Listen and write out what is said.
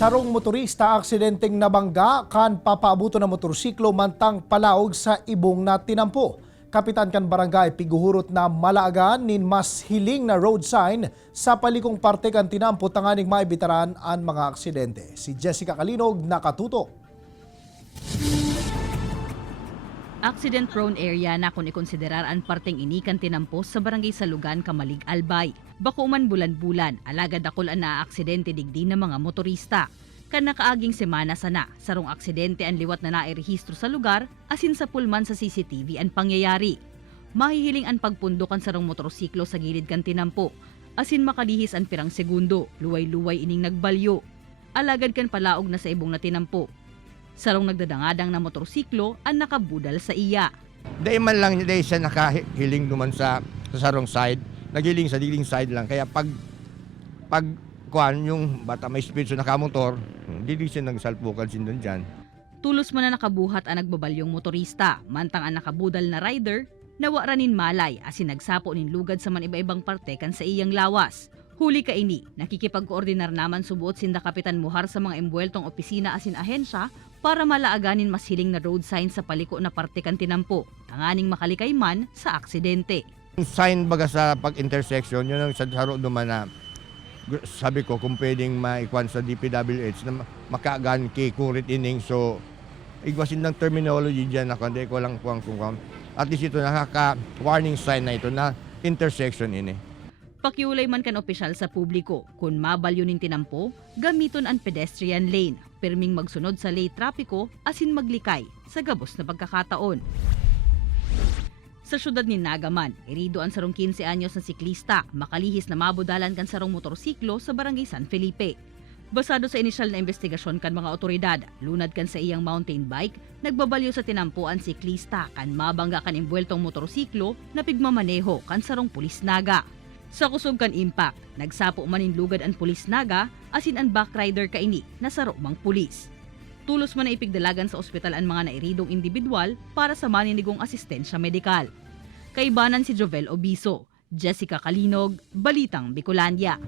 Sarong motorista aksidenteng nabangga kan papaabuto ng motorsiklo mantang palaog sa ibong na tinampo. Kapitan kan barangay piguhurot na malaagan nin mas hiling na road sign sa palikong parte kan tinampo tanganing maibitaran ang mga aksidente. Si Jessica Kalinog nakatutok. Accident-prone area na kung ikonsiderar ang parteng inikan tinampo sa barangay Salugan, Kamalig, Albay. Bakuman bulan-bulan, alagad akulan na aksidente digdi ng mga motorista. Kan nakaaging semana sana, sarong aksidente ang liwat na nairehistro sa lugar, asin sa pulman sa CCTV ang pangyayari. Mahihiling ang pagpundokan sarong motorsiklo sa gilid kan tinampo, asin makalihis ang pirang segundo, luway-luway ining nagbalyo. Alagad kan palaog na sa ibong na tinampo. Sarong nagdadangadang na motorsiklo ang nakabudal sa iya. Dahil man lang dahil siya nakahiling naman sa sarong side, nagiling sa diling side lang. Kaya pag kuan yung bata may speed so nakamotor, hindi siya nagsalpukan sindan dyan. Tulos man na nakabuhat ang nagbabalyong motorista, mantang ang nakabudal na rider, nawa ranin malay asin nagsapo nin lugad sa man iba-ibang parte kan sa iyang lawas. Huli ka ini, nakikipag-koordinar naman subuot sinda Kapitan Muhar sa mga embweltong opisina asin ahensya para malaaganin mas hiling na road sign sa paliko na parte kan tinampo, tanganing makalikay man sa aksidente. Yung sign baga sa pag-intersection, yun ang saro naman na sabi ko kung pwedeng maikwan sa DPWH na makaagan kay kurit ining so igwasin ng terminology dyan na kundi ko lang kung at least ito nakaka-warning sign na ito na intersection ini. Pakiulay man kan opisyal sa publiko, kung mabalyo nin tinampo, gamiton ang pedestrian lane, perming magsunod sa lane trapiko asin maglikay sa gabos na pagkakataon. Sa syudad ni Nagaman, irido ang sarong 15 anyos na siklista, makalihis na mabudalan kan sarong motorsiklo sa barangay San Felipe. Basado sa inisyal na investigasyon kan mga otoridad, lunad kan sa iyang mountain bike, nagbabalyo sa tinampo ang siklista kan mabangga kan imbweltong motorsiklo na pigmamaneho kan sarong pulis naga. Sa kusog kan impact, nagsapo manin lugad ang pulis naga asin ang backrider kaini na saro mang pulis. Tulos man na ipigdalagan sa ospital ang mga nairidong individual para sa maninigong asistensya medikal. Kaibanan si Jovel Obiso, Jessica Kalinog, Balitang Bicolandia.